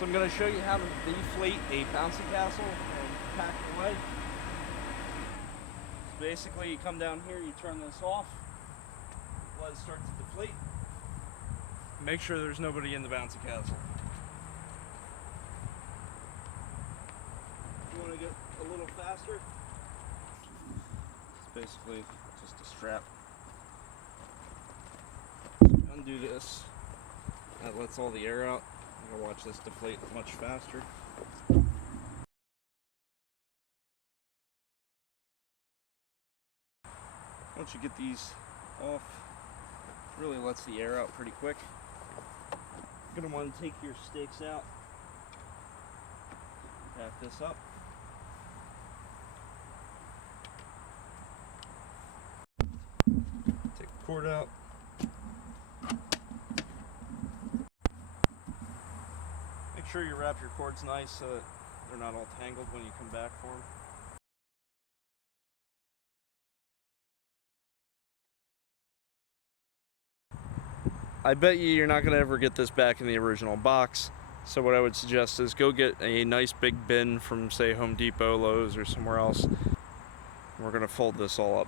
So I'm going to show you how to deflate a bouncy castle and pack it away. So basically you come down here, you turn this off, let it start to deflate. Make sure there's nobody in the bouncy castle. If you want to get a little faster, it's basically just a strap. So undo this. That lets all the air out. I'm going to watch this deflate much faster. Once you get these off, it really lets the air out pretty quick. You're going to want to take your stakes out, back this up. Take the cord out. Make sure you wrap your cords nice so that they're not all tangled when you come back for them. I bet you're not going to ever get this back in the original box, so what I would suggest is go get a nice big bin from, say, Home Depot, Lowe's, or somewhere else. We're going to fold this all up.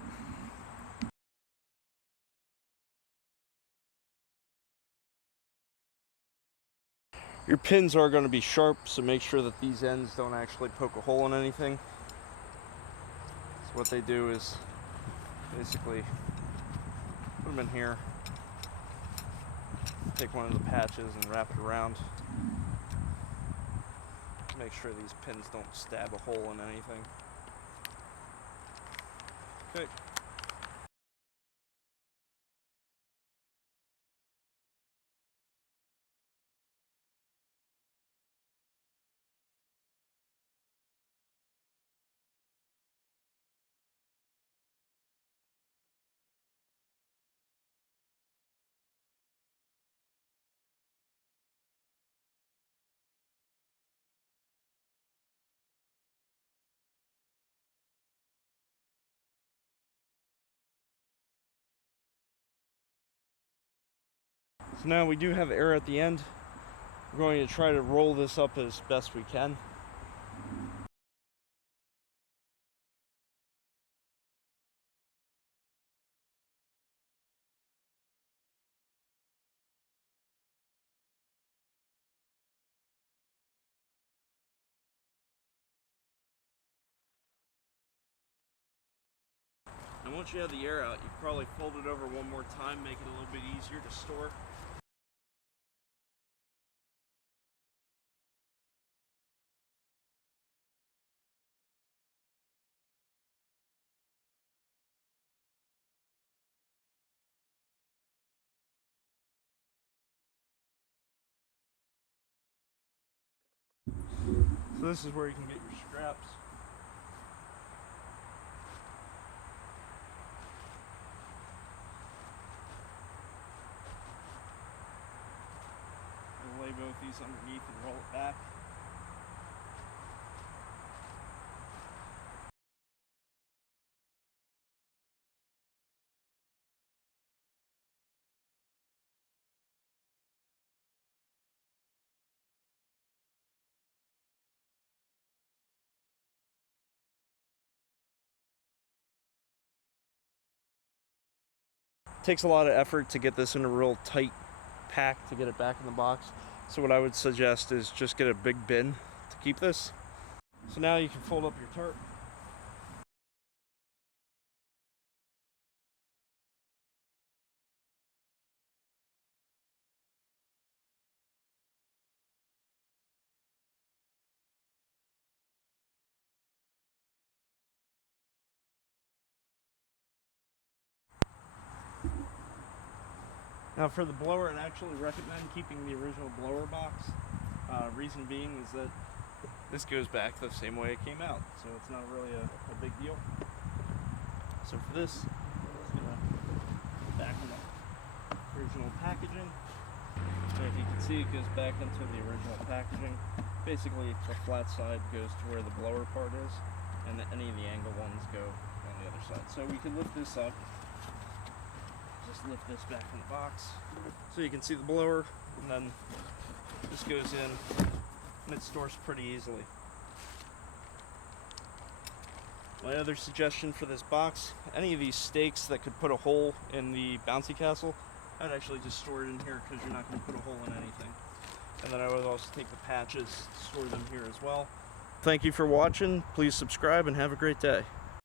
Your pins are going to be sharp, so make sure that these ends don't actually poke a hole in anything. So what they do is basically put them in here, take one of the patches and wrap it around. Make sure these pins don't stab a hole in anything. Okay. So now we do have air at the end. We're going to try to roll this up as best we can. And once you have the air out, you can probably fold it over one more time, make it a little bit easier to store. So this is where you can get your straps. We'll lay both these underneath and roll it back. Takes a lot of effort to get this in a real tight pack to get it back in the box. So what I would suggest is just get a big bin to keep this. So now you can fold up your tarp. Now for the blower, I'd actually recommend keeping the original blower box. Reason being is that this goes back the same way it came out, so it's not really a big deal. So for this, I'm just going to back in the original packaging. So if you can see, it goes back into the original packaging. Basically, the flat side goes to where the blower part is, and any of the angle ones go on the other side. So we can lift this up. Just lift this back in the box so you can see the blower, and then this goes in and it stores pretty easily. My other suggestion for this box, any of these stakes that could put a hole in the bouncy castle, I'd actually just store it in here because you're not going to put a hole in anything. And then I would also take the patches, store them here as well. Thank you for watching. Please subscribe and have a great day.